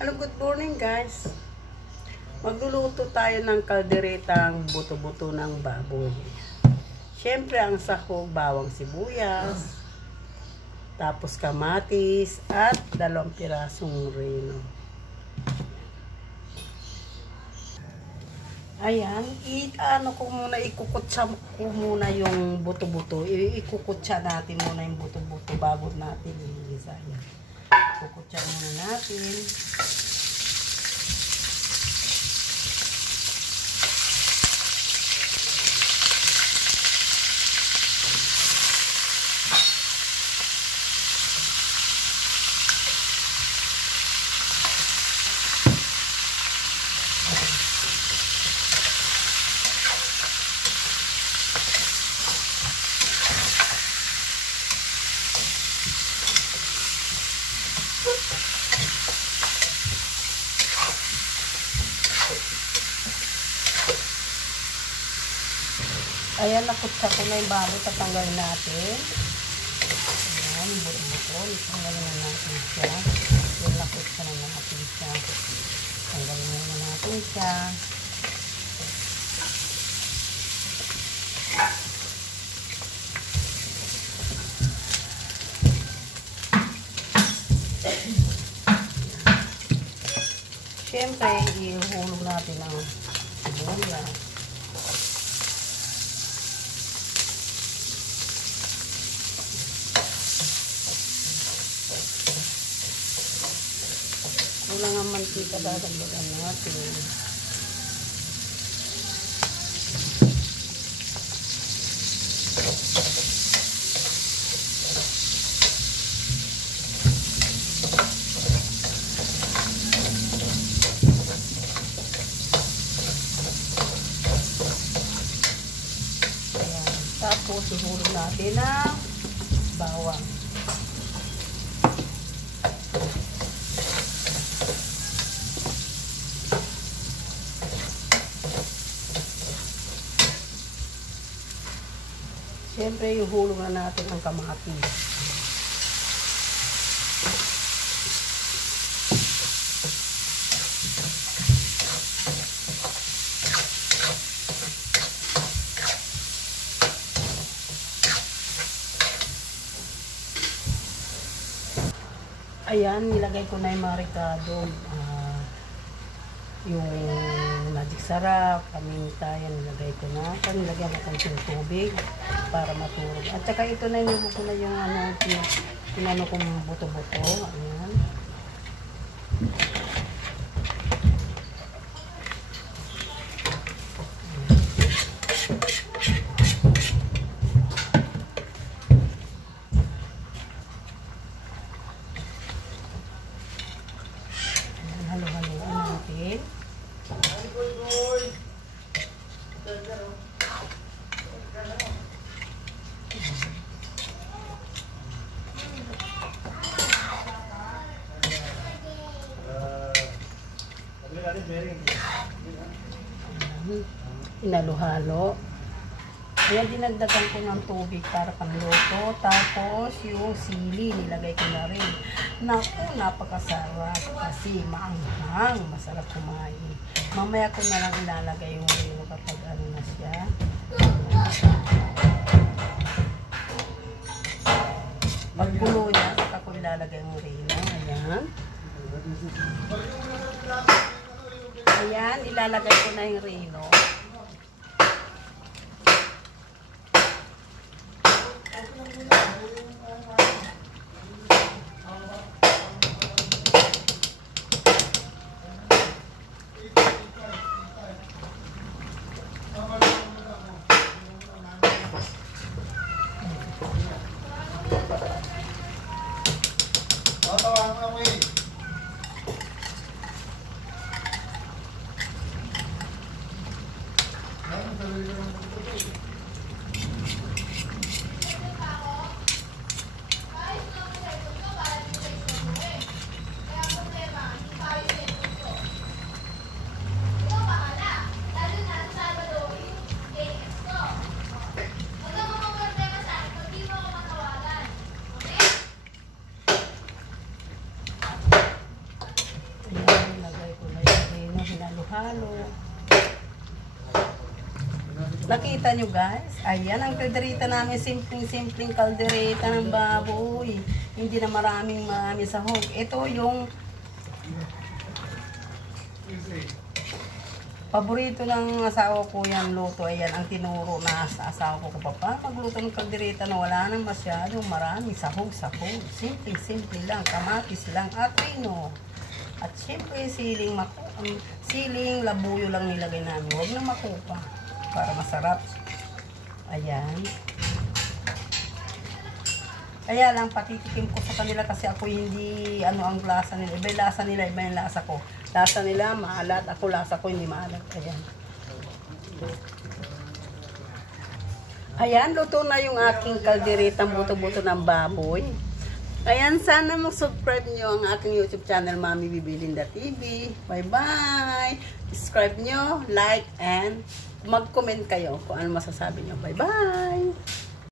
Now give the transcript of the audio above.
Good morning guys. Magluluto tayo ng kalderetang buto-buto ng baboy. Siyempre ang sahog, bawang sibuyas, tapos kamatis at 2 pirasong reno. Ayan, ikukutsa ko muna yung buto-buto. Ikukutsa natin muna yung buto-buto bago natin ililisa. Ayan. Kukutsa muna natin. Ayan, nakutsa ko na yung bago, tatanggalin natin. Ayan, buto-buto. Tanggalin na natin siya. Ayan, nakutsa na natin siya. Tanggalin na natin siya. Siyempre, ihulog natin ang sibuyas. Kulang ang mantika, dadagdagan natin. Ayan. Tapos ihulog natin ang bawang. Siyempre, ihulog na natin ang kamatis. Ayan, nilagay ko na yung mga ricado. Yung magic sarap, paminta, yan nilagay ko na. Nilagyan ko ng tubig para maturog. At saka ito na yung ko na yung tinano kong buto-buto. Ayan. Halo-haloan natin. Inalo-halo. Ayan, dinagdagan ko ng tubig para pangluto. Tapos yung sili, nilagay ko na rin. Naku, napakasarap kasi maanghang. Masarap kumain. Mamaya ko na lang ilalagay yung reno kapag ano na siya. Pagkulo niya, saka ko ilalagay yung reno. Ayan. Ayan, ilalagay ko na yung reno. halo-halo. Nakita nyo guys? Ayan ang kaldereta namin. Simpleng kaldereta ng baboy. Hindi na maraming sahog. Ito yung paborito ng asawa ko yan luto. Ayan ang tinuro na sa asawa ko. Paano magluto ng kaldereta na wala nang masyadong maraming sahog-sahog. Simple lang. Kamatis lang at rino. At syempre siling labuyo lang nilagay namin. Huwag na makupa. Para masarap. Ayan. Kaya lang patitikim ko sa kanila kasi ako hindi ang lasa nila. Iba yung lasa nila, iba yung lasa ko. Lasa nila maalat, ako lasa ko hindi maalat. Ayan. Ayan, luto na yung aking kalderetang buto-buto ng baboy. Ayan, sana mag-subscribe nyo ang aking YouTube channel, Mami Bibilinda TV. Bye-bye! Subscribe nyo, like, and mag-comment kayo kung ano masasabi nyo. Bye-bye!